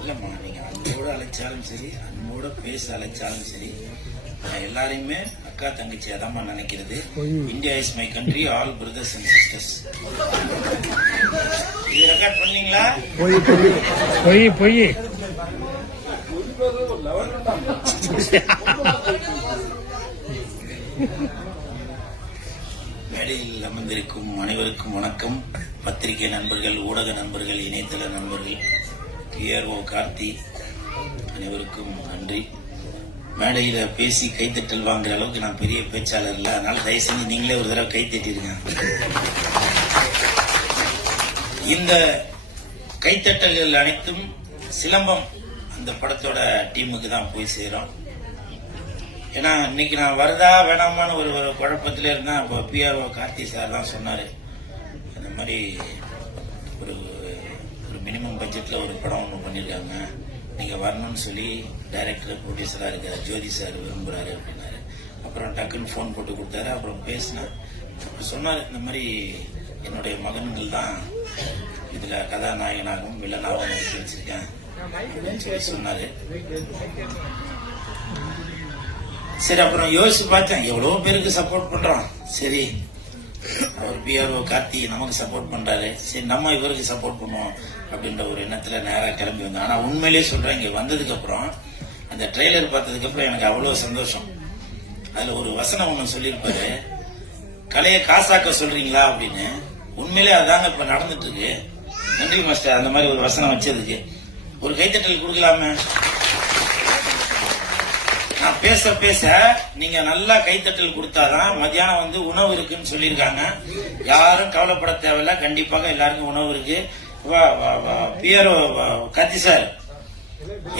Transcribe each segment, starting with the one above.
இல்லம்மா, நீங்க அன்போட அழைச்சாலும் சரி, அன்போட பேச அழைச்சாலும் சரி, எல்லாரையுமே அக்கா தங்கச்சி அதாம்மா நினைக்கிறது. India is my country, all brothers and sisters. இது ரெக்கார்ட் பண்ணீங்களா? பொய் மேடையில் அமர்ந்திருக்கும் அனைவருக்கும் வணக்கம். பத்திரிகை நண்பர்கள், ஊடக நண்பர்கள், இணையதள நண்பர்கள், PRO கார்த்தி அனைவருக்கும் நன்றி. மேடையில பேசி கைத்தட்டல் வாங்குற அளவுக்கு நான் பெரிய பேச்சாளர் இல்லை, அதனால தயவு செஞ்சு நீங்களே ஒரு தடவை கைத்தட்டிருங்க. இந்த கைத்தட்டல்கள் அனைத்தும் சிலம்பம் அந்த படத்தோட டீமுக்கு தான் போய் சேரும். ஏன்னா இன்னைக்கு நான் வருதா வேணாமான்னு ஒரு குழப்பத்திலே இருந்தேன். அப்போ PRO கார்த்தி சார் தான் சொன்னாரு, இந்த மாதிரி ஒரு மினிமம் பட்ஜெட்ல ஒரு படம் ஒன்று பண்ணியிருக்காங்க, நீங்க வரணும்னு சொல்லி டைரக்டர் ப்ரொடியூசரா இருக்கிற ஜோதி சார் விரும்புறாரு அப்படின்னாரு. அப்புறம் டக்குன்னு போன் போட்டு கொடுத்தாரு. அப்புறம் பேசினேன். சொன்னாரு, இந்த மாதிரி என்னுடைய மகன்கள் தான் இதுல கதாநாயகனாகவும் வில்லனாகவும் நடிச்சு வச்சிருக்கேன் அப்படின்னு சொல்லி சொன்னாரு. சரி, அப்புறம் யோசிச்சு பார்த்தேன், எவ்வளவு பேருக்கு சப்போர்ட் பண்றோம். சரி, அவர் PRO கார்த்தி நமக்கு சப்போர்ட் பண்றாரு, சரி நம்ம இவருக்கு சப்போர்ட் பண்ணுவோம் அப்படின்ற ஒரு எண்ணத்துல நேரா கிளம்பி வந்தோம். ஆனா உண்மையிலேயே சொல்றேன், இங்க வந்ததுக்கு அப்புறம் அந்த ட்ரெய்லர் பார்த்ததுக்கு அப்புறம் எனக்கு அவ்வளவு சந்தோஷம். அதுல ஒரு வசனம் ஒண்ணு சொல்லியிருப்பாரு, கலையை காசாக்க சொல்றீங்களா அப்படின்னு. உண்மையிலே அதாங்க இப்ப நடந்துட்டு இருக்கு. நன்றி மாஸ்டர், அந்த மாதிரி ஒரு வசனம் வச்சதுக்கு. ஒரு கைத்தட்டல் கொடுக்கலாமே. நான் பேச பேச நீங்க நல்லா கைத்தட்டல் கொடுத்தாதான் மத்தியானம் வந்து உணவு இருக்குன்னு சொல்லியிருக்காங்க. யாரும் கவலைப்பட தேவையில்ல, கண்டிப்பாக எல்லாருக்கும் உணவு இருக்கு. PRO கார்த்தி சார்,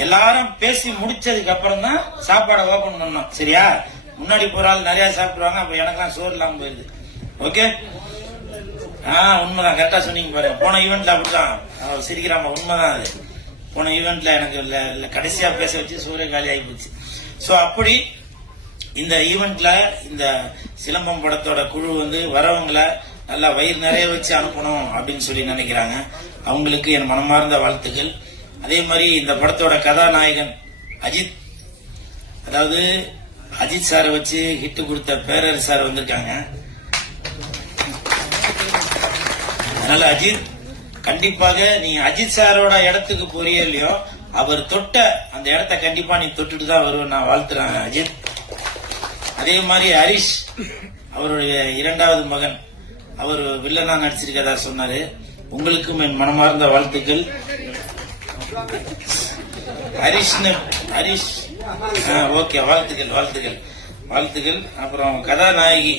எல்லாரும் பேசி முடிச்சதுக்கு அப்புறம் தான் சாப்பாடை ஓபன் பண்ணணும், சரியா? முன்னாடி போற ஆள் நிறைய சாப்பிடுவாங்க, அப்ப எனக்கெல்லாம் சோறு இல்லாம போயிருது. ஓகே, உண்மைதான், கரெக்டா சொன்னீங்க பாருங்க. போன ஈவெண்ட்ல அப்படிதான் சிரிக்கிறாம, உண்மைதான் அது. போன ஈவெண்ட்ல எனக்கு கடைசியா பேச வச்சு சூரிய காலி ஆகி போச்சு. சோ அப்படி இந்த ஈவெண்ட்ல இந்த சிலம்பம் படத்தோட குழு வந்து வரவங்களை நல்லா வயிறு நிறைய வச்சு அனுப்பணும் அப்படின்னு சொல்லி நினைக்கிறாங்க. அவங்களுக்கு என் மனமார்ந்த வாழ்த்துக்கள். அதே மாதிரி இந்த படத்தோட கதாநாயகன் அஜித், அதாவது அஜித் சாரை வச்சு ஹிட் கொடுத்த பேரர் சார் வந்திருக்காங்க. அதனால அஜித், கண்டிப்பாக நீ அஜித் சாரோட இடத்துக்கு போறியோ இல்லையோ, அவர் தொட்ட அந்த இடத்த கண்டிப்பா நீ தொட்டுட்டு தான் வருவேன், நான் வாழ்த்துறேன் அஜித். அதே மாதிரி ஹரிஷ், அவருடைய இரண்டாவது மகன், அவர் வில்லனா நடிச்சிருக்கதா சொன்னாரு. உங்களுக்கும் என் மனமார்ந்த வாழ்த்துக்கள். ஹரிஷ் ஓகே, வாழ்த்துக்கள் வாழ்த்துக்கள் வாழ்த்துக்கள். அப்புறம் கதாநாயகி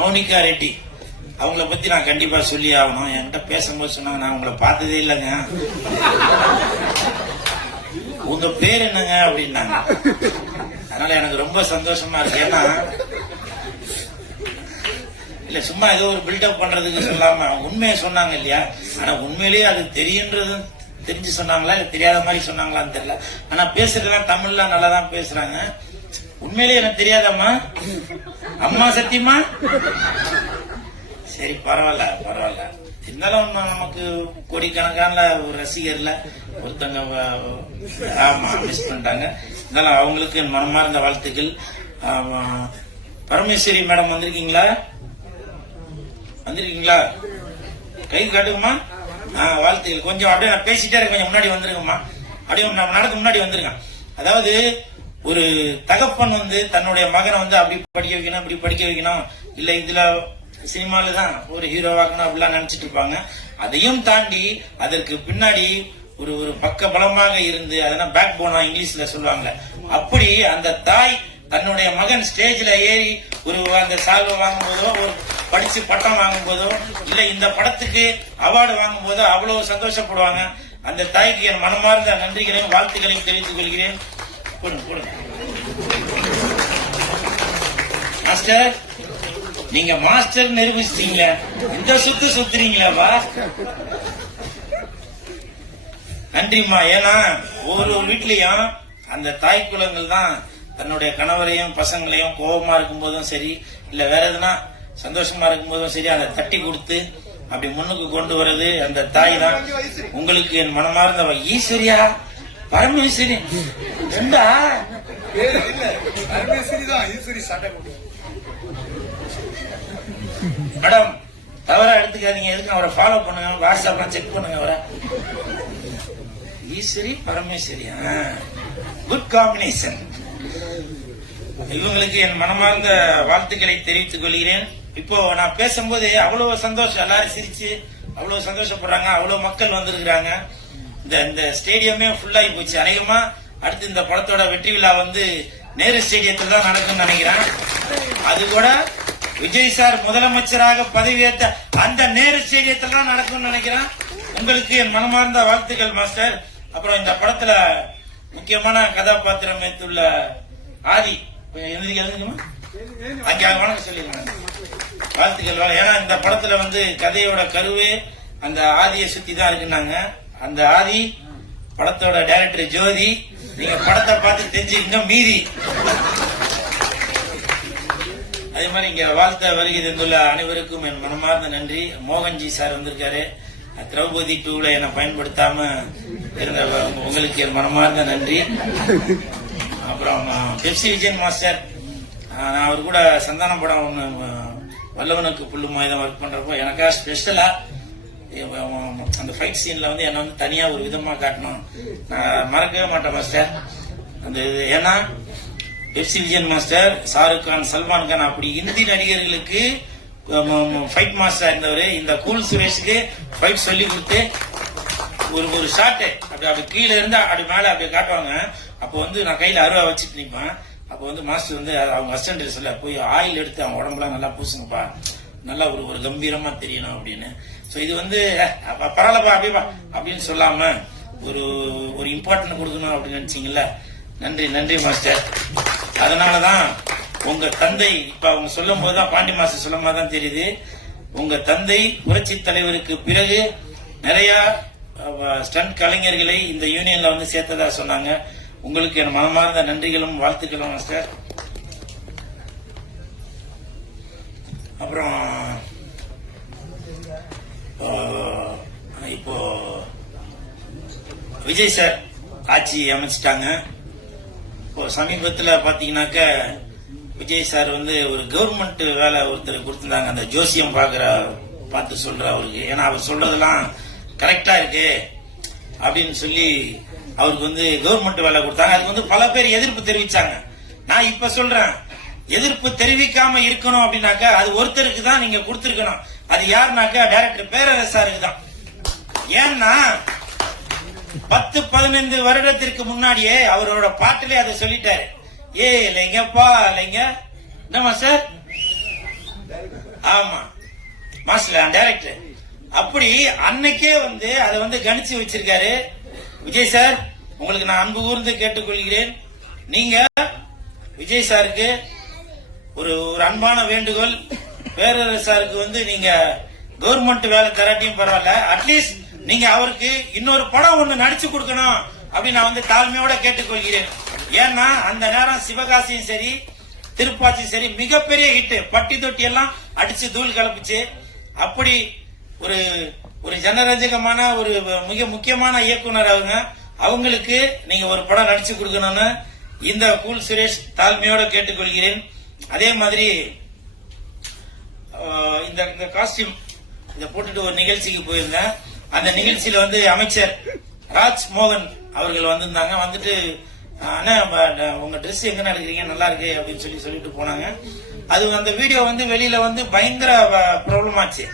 மௌனிகா ரெட்டி, அவங்கள பத்தி நான் கண்டிப்பா சொல்லி ஆகணும். என்கிட்ட பேசும்போது சொன்னாங்க, நான் உங்களை பார்த்ததே இல்லைங்க, உங்க பேர் என்னங்க அப்படின்னாங்க. அதனால எனக்கு ரொம்ப சந்தோஷமா இருக்கு. ஏன்னா இல்ல சும்மா ஏதோ ஒரு பில்டப் பண்றதுக்கு சொல்லாம உண்மையை சொன்னாங்க இல்லையா. ஆனா உண்மையிலேயே அது தெரிஞ்சு சொன்னாங்களா இல்ல தெரியாத மாதிரி சொன்னாங்களான்னு தெரியல. ஆனா பேசுறதுலாம் தமிழ்ல நல்லா தான் பேசுறாங்க. உண்மையிலேயே எனக்கு தெரியாதம்மா, அம்மா சத்தியமா. சரி, பரவாயில்ல. இருந்தாலும் நமக்கு கோடிக்கணக்கான ஒரு ரசிகர்ல ஒருத்தங்க மிஸ் பண்ணிட்டாங்க. இருந்தாலும் அவங்களுக்கு என் மனமார்ந்த வாழ்த்துக்கள். பரமேஸ்வரி மேடம் வந்திருக்கீங்களா? கை காட்டுங்கம்மா. வாழ்த்துக்கள். கொஞ்சம் அப்படியே நான் பேசிட்டே இருக்க, கொஞ்சம் முன்னாடி வந்துருங்கம்மா. அப்படியே நடந்து முன்னாடி வந்துருங்க. அதாவது ஒரு தகப்பன் வந்து தன்னுடைய மகனை வந்து அப்படி படிக்க வைக்கணும், இப்படி படிக்க வைக்கணும், இல்ல இதுல சினிமால தான் ஒரு ஹீரோவாக்கணும் அப்படிலாம் நினைச்சிட்டு இருப்பாங்க. அதையும் தாண்டி அதற்கு பின்னாடி ஒரு பக்க பலமாக இருந்து, அதெல்லாம் பேக் போனா இங்கிலீஷ்ல சொல்லுவாங்க. அப்படி அந்த தாய் தன்னுடைய மகன் ஸ்டேஜ்ல ஏறி ஒரு அந்த சால்வை வாங்கும் போதோ, ஒரு படிச்சு பட்டம் வாங்கும் போதோ, இல்ல இந்த படத்துக்கு அவார்டு வாங்கும் போதோ அவ்வளவு சந்தோஷப்படுவாங்க. அந்த தாய்க்கு என் மனமார்ந்த நன்றிகளையும் வாழ்த்துக்களையும் தெரிவித்துக் கொள்கிறேன். மாஸ்டர், நீங்க மாஸ்டர் நிரூபிச்சிட்டீங்க, இந்த சுத்துறீங்களா? நன்றிம்மா. ஏன்னா ஒவ்வொரு வீட்லயும் அந்த தாய் குலங்கள் தான் தன்னுடைய கணவரையும் பசங்களையும் கோபமா இருக்கும் போதும் சரி, இல்ல வேற எதுனா சந்தோஷமா இருக்கும்போதும் சரி அதை தட்டி கொடுத்து அப்படி முன்னுக்கு கொண்டு வர்றது அந்த தாய் தான். உங்களுக்கு என் மனமார்ந்த ஈஸ்வரியா பரமேஸ்வரி ரெண்டா மேடம் தவறா எடுத்துக்காதீங்க. எதுக்கு அவரை ஃபாலோ பண்ணுங்க, வாட்ஸ்அப்லாம் செக் பண்ணுங்க. அவரை ஈஸ்வரி பரமேஸ்வரி குட் காம்பினேஷன். இவங்களுக்கு என் மனமார்ந்த வாழ்த்துக்களை தெரிவித்துக் கொள்கிறேன். இப்போ நான் பேசும்போது அவ்வளவு சந்தோஷம், எல்லாரும் சிரிச்சு அவ்வளவு சந்தோஷப்படுறாங்க, அவ்வளவு மக்கள் வந்திருக்கிறாங்க. இந்த ஸ்டேடியமே ஃபுல்லாகி போச்சு. அநேகமா அடுத்து இந்த படத்தோட வெற்றி விழா வந்து நேரு ஸ்டேடியத்தில் தான் நடக்கும்னு நினைக்கிறேன். அது கூட விஜய் சார் முதலமைச்சராக பதவியேற்ற அந்த நேரு ஸ்டேடியத்தில் தான் நடக்கும்னு நினைக்கிறேன். உங்களுக்கு என் மனமார்ந்த வாழ்த்துக்கள் மாஸ்டர். அப்புறம் இந்த படத்துல முக்கியமான கதாபாத்திரம் வைத்துள்ள ஆதி அங்கே வணக்கம் சொல்லிடுங்க, வாழ்த்துக்கள். ஏன்னா இந்த படத்துல வந்து கதையோட கருவே அந்த ஆதியை சுத்தி தான் இருக்குன்னாங்க. அந்த ஆதி படத்தோட டைரக்டர் ஜோதி. நீங்க படத்தை பார்த்து தெரிஞ்சுக்கங்க மீதி. அதே மாதிரி இங்க வாழ்த்த வருகை தந்துள்ள அனைவருக்கும் என் மனமார்ந்த நன்றி. மோகன்ஜி சார் வந்திருக்காரு. திரௌபதி டூல என்னை பயன்படுத்தாம இருந்த உங்களுக்கு என் மனமார்ந்த நன்றி. அப்புறம் பெப்சி விஜயன் மாஸ்டர், நான் அவர் கூட சந்தான படம் ஒன்று வல்லவனுக்கு புல்லு மாயுதம் ஒர்க் பண்றப்போ எனக்கா ஸ்பெஷலா அந்த ஃபைட் சீன்ல வந்து என்ன வந்து தனியா ஒரு விதமா காட்டணும், நான் மறக்கவே மாட்டேன் மாஸ்டர். அந்த ஏன்னா பெப்சி விஜயன் மாஸ்டர், ஷாருக் கான், சல்மான் கான் அப்படி இந்தி நடிகர்களுக்கு ஃபைட் மாஸ்டர் இருந்தவர். இந்த கூல் சுரேஷுக்கு ஃபைட் சொல்லி கொடுத்து ஒரு ஷாட் அப்படி கீழே இருந்து அப்படி மேல அப்படி காட்டுவாங்க. அப்போ வந்து நான் கையில அருவா வச்சுட்டு நிற்பேன். அப்போ வந்து மாஸ்டர் வந்து அவங்க அசிஸ்டன்ட் சொல்ல போய் ஆயில் எடுத்து அவங்க உடம்புலாம் நல்லா பூசுங்கப்பா, நல்லா ஒரு கம்பீரமா தெரியணும் அப்படின்னு. சோ இது வந்து பரவாயில்லப்பா அப்படிப்பா அப்படின்னு சொல்லாம ஒரு இம்பார்ட்டன்ட் கொடுக்கணும் அப்படின்னு நினைச்சீங்கல்ல. நன்றி மாஸ்டர். அதனாலதான் உங்க தந்தை இப்ப அவங்க சொல்லும் போதுதான், பாண்டி மாஸ்டர் சொல்லும் போதுதான் தெரியுது, உங்க தந்தை புரட்சி தலைவருக்கு பிறகு நிறைய ஸ்டண்ட் கலைஞர்களை இந்த யூனியன்ல வந்து சேர்த்ததா சொன்னாங்க. உங்களுக்கு என் மனமார்ந்த நன்றிகளும் வாழ்த்துக்களும் மாஸ்டர். அப்புறம் இப்போ விஜய் சார் ஆட்சி அமைச்சிட்டாங்க. இப்போ சமீபத்தில் பாத்தீங்கன்னாக்க விஜய் சார் வந்து ஒரு கவர்மெண்ட் வேலை ஒருத்தர் கொடுத்திருந்தாங்க, அந்த ஜோசியம் பார்த்து சொல்ற அவருக்கு. ஏன்னா அவர் சொல்றதெல்லாம் கரெக்டா இருக்கு அப்படின்னு சொல்லி அவருக்கு வந்து கவர்மெண்ட் வேலை கொடுத்தாங்க. அதுக்கு வந்து பல பேர் எதிர்ப்பு தெரிவிச்சாங்க. நான் இப்ப சொல்றேன், எதிர்ப்பு தெரிவிக்காம இருக்கணும் அப்படின்னாக்கா அது ஒருத்தருக்கு தான் நீங்க கொடுத்திருக்கணும். அது யாருனாக்கா டைரக்டர் பேரரசாருக்கு தான். ஏன்னா 10-15 வருடத்திற்கு முன்னாடியே அவரோட பாட்டிலே அதை சொல்லிட்டாரு. இல்லைங்கப்பா இல்லைங்க என்ன மாஸ்டர், ஆமா மாஸ்டர் டைரக்டர் அப்படி அன்னைக்கே வந்து அதை வந்து கணிச்சு வச்சிருக்காரு. விஜய் சார், உங்களுக்கு நான் அன்பு கூர்ந்து கேட்டுக்கொள்கிறேன். நீங்க விஜய் சாருக்கு ஒரு அன்பான வேண்டுகோள், பேரரசாருக்கு வந்து நீங்க கவர்மெண்ட் வேலை தராட்டியும் பரவாயில்ல, அட்லீஸ்ட் நீங்க அவருக்கு இன்னொரு படம் ஒண்ணு நடிச்சு கொடுக்கணும் அப்படின்னு நான் வந்து தாழ்மையோட கேட்டுக்கொள்கிறேன். ஏன்னா அந்த நேரம் சிவகாசியும் சரி திருப்பாச்சியும் சரி மிகப்பெரிய ஹிட், பட்டி தொட்டி எல்லாம் அடிச்சு தூள் கலப்புச்சு. அப்படி ஒரு ஜனரஞ்சகமான ஒரு மிக முக்கியமான இயக்குனர் அவங்களுக்கு நீங்க ஒரு படம் நடிச்சு கொடுக்கணும்னு இந்த கூல் சுரேஷ் தாழ்மையோட கேட்டுக்கொள்கிறேன். அதே மாதிரி இந்த காஸ்டியூம் இதை போட்டுட்டு ஒரு நிகழ்ச்சிக்கு போயிருந்தேன். அந்த நிகழ்ச்சியில வந்து அமைச்சர் ராஜ்மோகன் அவர்கள் வந்திருந்தாங்க. வந்துட்டு அண்ணா உங்க ட்ரெஸ் எங்க எடுக்கிறீங்க, நல்லா இருக்கு அப்படின்னு சொல்லிட்டு போனாங்க. அது அந்த வீடியோ வந்து வெளியில வந்து பயங்கர ப்ராப்ளம் ஆச்சு.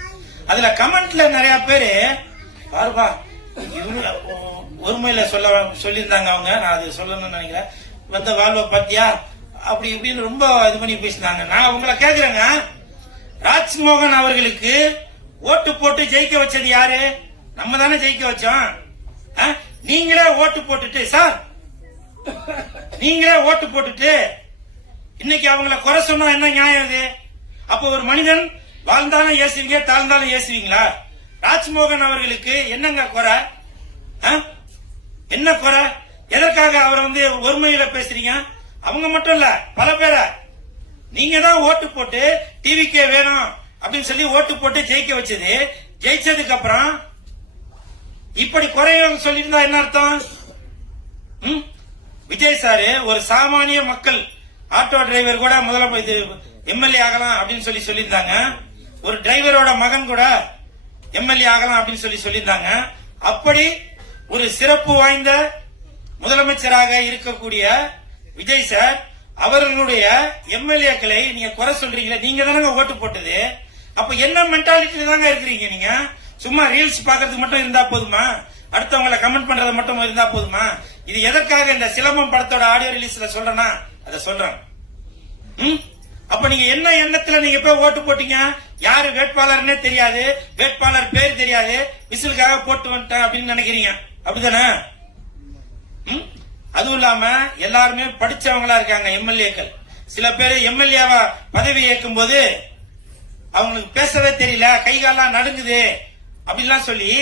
அதுல கமெண்ட்ல நிறைய பேரு பாருப்பா ஒருமையில சொல்லியிருந்தாங்க. அவங்க நான் அது சொல்லணும்னு நினைக்கிறேன், வந்த வாழ்வை பாத்தியா அப்படி இப்படின்னு ரொம்ப இது பண்ணி பேசினாங்க. நான் உங்களை கேக்குறேங்க, ராஜ்மோகன் அவர்களுக்கு ஓட்டு போட்டு ஜெயிக்க வச்சது யாரு? நம்ம தானே ஜெயிக்க வச்சோம். நீங்களே ஓட்டு போட்டுட்டு சார், நீங்களே ஓட்டு போட்டுட்டு இன்னைக்கு அவங்கள குறை சொன்னா என்ன நியாயம் இது? அப்போ ஒரு மனிதன் வாழ்ந்தாலும் ஏசுவீங்க, தாழ்ந்தாலும் ஏசுவீங்களா? ராஜ்மோகன் அவர்களுக்கு என்னங்க குறை? என்ன குறை? எதற்காக அவர் வந்து ஒருமையில பேசுறீங்க? அவங்க மட்டும் இல்ல, பல பேரை நீங்க தான் ஓட்டு போட்டு டிவிக்கே வேணும் அப்படின்னு சொல்லி ஓட்டு போட்டு ஜெயிக்க வச்சது. ஜெயிச்சதுக்கு அப்புறம் இப்படி குறையும் சொல்லியிருந்தா என்ன அர்த்தம்? விஜய் சாரு ஒரு சாமானிய மக்கள் ஆட்டோ டிரைவர் கூட முதல்ல இது எம்எல்ஏ ஆகலாம் அப்படின்னு சொல்லி சொல்லியிருந்தாங்க. ஒரு டிரைவரோட மகன் கூட எம்எல்ஏ ஆகலாம் அப்படின்னு சொல்லி சொல்லியிருந்தாங்க. அப்படி ஒரு சிறப்பு வாய்ந்த முதலமைச்சராக இருக்கக்கூடிய விஜய் சார் அவர்களுடைய எம்எல்ஏக்களை நீங்க குறை சொல்றீங்களே, நீங்க தானங்க ஓட்டு போட்டது. அப்ப என்ன மென்டாலிட்டியில தாங்க இருக்கிறீங்க நீங்க? சும்மா ரீல்ஸ் பாக்குறதுக்கு மட்டும் இருந்தா போதுமா? அடுத்தவங்களை கமெண்ட் பண்றது மட்டும் இருந்தா போதுமா? இது எதற்காக இந்த சிலம்பம் படத்தோட ஆடியோ ரிலீஸ்ல சொல்றேன்னா அதை சொல்றேன். அப்ப நீங்க என்ன எண்ணத்துல நீங்க போய் ஓட்டு போட்டீங்க? யாரு வேட்பாளர்னே தெரியாது, வேட்பாளர் பேர் தெரியாது, விசிலுக்காக போட்டு வந்துட்டேன் அப்படின்னு நினைக்கிறீங்க, அப்படிதானே? அதுவும் இல்லாம எல்லாருமே படிச்சவங்களா இருக்காங்க எம்எல்ஏக்கள். சில பேர் எம்எல்ஏவா பதவி ஏற்கும் போது அவங்களுக்கு பேசவே தெரியல, கை காலெல்லாம் நடுங்குது அப்படின்லாம் சொல்லி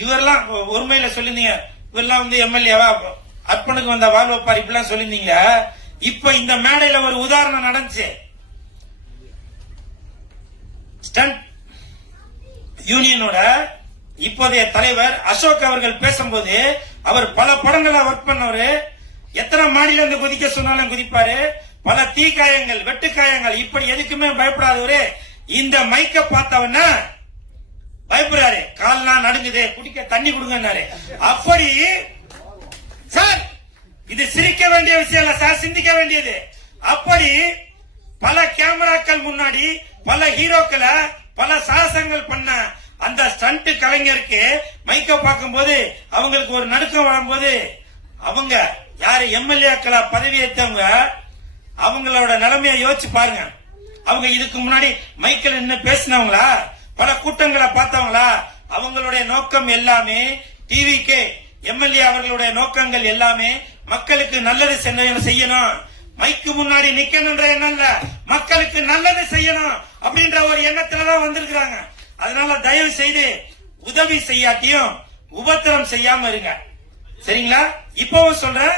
இவரெல்லாம் ஒருமையில சொல்லிருந்தீங்க. இவரெல்லாம் வந்து எம்எல்ஏவா அர்ப்பனுக்கு வந்த வாழ்வப்பார் இப்படிலாம் சொல்லிருந்தீங்க. இப்ப இந்த மேடையில ஒரு உதாரணம் நடந்துச்சு. ஸ்டண்ட் யூனியனோட இப்போதைய தலைவர் அசோக் அவர்கள் பேசும்போது, அவர் பல படங்களை ஒர்க் பண்ணவரு, எத்தனை மாடியில இருந்து குதிக்க சொன்னாலும் குதிப்பாரு, பல தீக்காயங்கள் வெட்டுக்காயங்கள், இப்படி எதுக்குமே பயப்படாதவரு இந்த மைக்க பார்த்தவன பயப்படுறாரு, கால்லாம் நடுங்குது, குடிக்க தண்ணி கொடுங்கன்னாரு. அப்படி சார் இது சிரிக்க வேண்டிய விஷயம் இல்ல சார், சிந்திக்க வேண்டியது. அப்படி பல கேமராக்கள் முன்னாடி பல ஹீரோக்களை பல சாகசங்கள் பண்ண அந்த ஸ்டண்ட் கலைஞருக்கு மைக்க பார்க்கும் போது அவங்களுக்கு ஒரு நடுக்கம் வரும்போது, அவங்க யாரு எம்எல்ஏக்களா பதவி ஏற்றவங்க அவங்களோட நிலைமையை யோசிச்சு பாருங்க. அவங்க இதுக்கு முன்னாடி மைக்கில் நின்று பேசினவங்களா, பல கூட்டங்களை பார்த்தவங்களா? அவங்களுடைய நோக்கம் எல்லாமே டிவிக்கு எம்எல்ஏ அவர்களுடைய நோக்கங்கள் எல்லாமே மக்களுக்கு நல்லது செய்யணும், மைக்கு முன்னாடி நிக்கணும்ன்ற எண்ணம் இல்ல, மக்களுக்கு நல்லது செய்யணும் அப்படின்ற ஒரு எண்ணத்துலதான் வந்திருக்கிறாங்க. அதனால தயவு செய்து உதவி செய்யாட்டியும் உபத்திரம் செய்யாம இருங்க, சரிங்களா? இப்பவும் சொல்றேன்,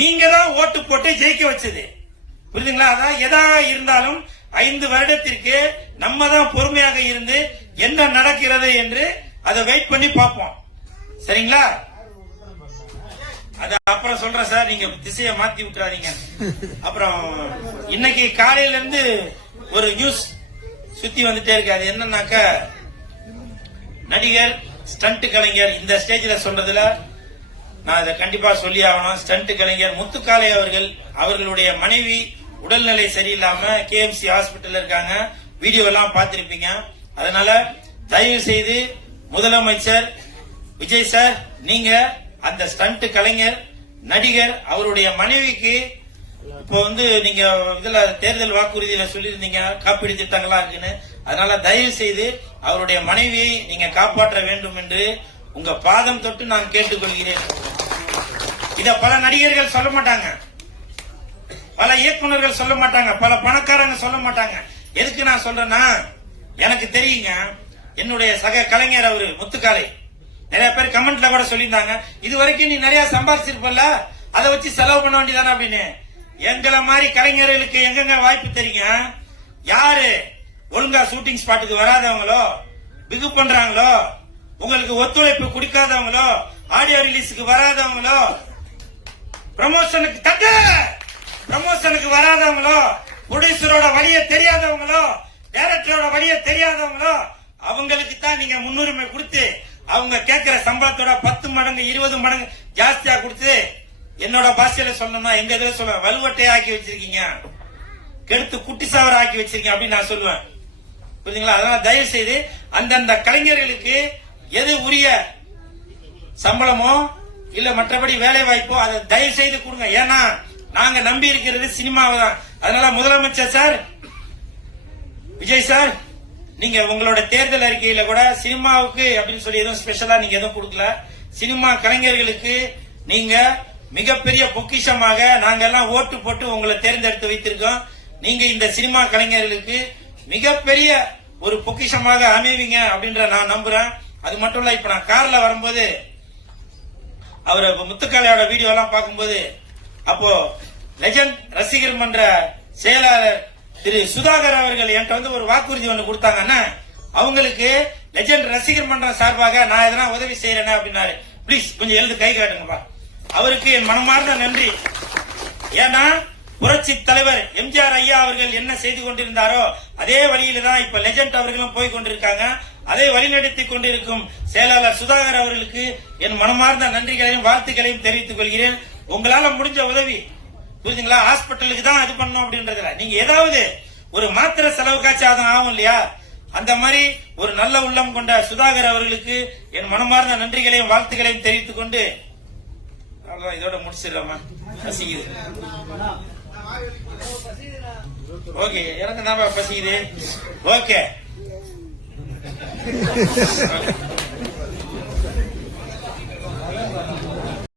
நீங்க தான் ஓட்டு போட்டு ஜெயிக்க வச்சது, புரியுதுங்களா? அதான் எதா இருந்தாலும் 5 வருடத்திற்கு நம்ம தான் பொறுமையாக இருந்து என்ன நடக்கிறது என்று அதை வெயிட் பண்ணி பார்ப்போம், சரிங்களா? அது அப்புறம் சொல்றேன் சார், நீங்க திசையை மாத்தி விட்டுறாதீங்க. அப்புறம் இன்னைக்கு காலையில இருந்து ஒரு நியூஸ் சுத்தி வந்துட்டே இருக்கு. அது என்னன்னாக்க, நடிகர் ஸ்டண்ட் கலைஞர் இந்த ஸ்டேஜ்ல சொல்றதுல நான் அதை கண்டிப்பா சொல்லி ஆகணும். ஸ்டண்ட் கலைஞர் முத்துக்காளை அவர்களுடைய மனைவி உடல்நிலை சரியில்லாம கேஎம்சி ஹாஸ்பிட்டல் இருக்காங்க. வீடியோ எல்லாம் பார்த்திருப்பீங்க. அதனால தயவு செய்து முதலமைச்சர் விஜய் சார், நீங்க அந்த ஸ்டண்ட் கலைஞர் நடிகர் அவருடைய மனைவிக்கு இப்போ வந்து நீங்க இதுல தேர்தல் வாக்குறுதியில சொல்லியிருந்தீங்க காப்பீடு திட்டங்களா இருக்குன்னு. அதனால தயவு செய்து அவருடைய மனைவியை நீங்க காப்பாற்ற வேண்டும் என்று உங்க பாதம் தொட்டு நான் கேட்டுக்கொள்கிறேன். இத பல நடிகர்கள் சொல்ல மாட்டாங்க, பல இயக்குநர்கள் சொல்ல மாட்டாங்க, பல பணக்காரங்க சொல்ல மாட்டாங்க. எதுக்கு நான் சொல்றேன்னா, எனக்கு தெரியுங்க, என்னுடைய சக கலைஞர் அவரு முத்துக்காலை நிறைய பேர் கமெண்ட்ல கூட சொல்லியிருந்தாங்க, இது வரைக்கும் நீ நிறைய சம்பாதிச்சிருப்பல, அதை வச்சு செலவு பண்ண வேண்டியதானே அப்படின்னு. எங்களை மாதிரி கலைஞர்களுக்கு எங்கெங்க வாய்ப்பு தெரியுங்க? யாரு ஒழுங்கா ஷூட்டிங் ஸ்பாட்டுக்கு வராதவங்களோ, பிகு பண்றாங்களோ, உங்களுக்கு ஒத்துழைப்பு கொடுக்காதவங்களோ, ஆடியோ ரிலீஸுக்கு வராதவங்களோ, ப்ரமோஷனுக்கு வராதவங்களோ, ப்ரொடியூசரோட வழியை தெரியாதவங்களோ, டைரக்டரோட வழியை தெரியாதவங்களோ, அவங்களுக்கு தான் நீங்க முன்னுரிமை கொடுத்து அவங்க கேட்கிற சம்பளத்தோட 10 மடங்கு 20 மடங்கு ஜாஸ்தியா கொடுத்து, என்னோட பாஷையில சொல்லணும்னா எங்க இதுல சொல்ல வலுவட்டையா ஆக்கி வச்சிருக்கீங்க, கெடுத்து குட்டி சாவர ஆக்கி வச்சிருக்கீங்க அப்படின்னு நான் சொல்லுவேன், புரியுதுங்களா? அதனால தயவு செய்து அந்தந்த கலைஞர்களுக்கு எது உரிய சம்பளமோ இல்ல மற்றபடி வேலை வாய்ப்போ அதை தயவு செய்து கொடுங்க. ஏன்னா நாங்க நம்பி இருக்கிறது சினிமாவை தான். அதனால முதலமைச்சர் சார், விஜய் சார், நீங்க உங்களோட தேர்தல் அறிக்கையில கூட சினிமாவுக்கு அப்படின்னு சொல்லி எதுவும் ஸ்பெஷலா நீங்க எதுவும் கொடுக்கல. சினிமா கலைஞர்களுக்கு நீங்க மிகப்பெரிய பொக்கிஷமாக நாங்க எல்லாம் ஓட்டு போட்டு உங்களை தேர்ந்தெடுத்து வைத்திருக்கோம். நீங்க இந்த சினிமா கலைஞர்களுக்கு மிகப்பெரிய ஒரு பொக்கிஷமாக அமைவீங்க அப்படின்ற நான் நம்புறேன். அது மட்டும் இல்ல, இப்ப நான் கார்ல வரும்போது அவர் முத்துக்காளையோட வீடியோ எல்லாம் பார்க்கும்போது, அப்போ லெஜண்ட் ரசிகர் மன்ற செயலாளர் திரு சுதாகர் அவர்கள் என்கிட்ட வந்து ஒரு வாக்குறுதி ஒண்ணு கொடுத்தாங்கன்னா அவங்களுக்கு லெஜெண்ட் ரசிகர் மன்றம் சார்பாக நான் எதனா உதவி செய்யறேன் அப்படின்னாரு. பிளீஸ் கொஞ்சம் எழுந்து கை காட்டுங்கப்பா. அவருக்கு என் மனமார்ந்த நன்றி. ஏன்னா புரட்சி தலைவர் எம்ஜிஆர் ஐயா அவர்கள் என்ன செய்து கொண்டிருந்தாரோ அதே வழியில தான் இப்ப லெஜெண்ட் அவர்களும் போய் கொண்டிருக்காங்க. அதை வழிநடத்தி கொண்டிருக்கும் செயலாளர் சுதாகர் அவர்களுக்கு என் மனமார்ந்த நன்றிகளையும் வாழ்த்துக்களையும் தெரிவித்துக் கொள்கிறேன். உங்களால முடிஞ்ச உதவி புரிஞ்சுங்களா, ஹாஸ்பிட்டலுக்கு தான் இது பண்ணணும் அப்படின்றதுல நீங்க ஏதாவது ஒரு மாத்திரை செலவுக்காச்சும் ஆகும் இல்லையா, அந்த மாதிரி ஒரு நல்ல உள்ளம் கொண்ட சுதாகர் அவர்களுக்கு என் மனமார்ந்த நன்றிகளையும் வாழ்த்துக்களையும் தெரிவித்துக் கொண்டு இதோட முடிச்சிடலாமா? பசிக்குது. ஓகே, எனக்கு தான் பசிக்குது. ஓகே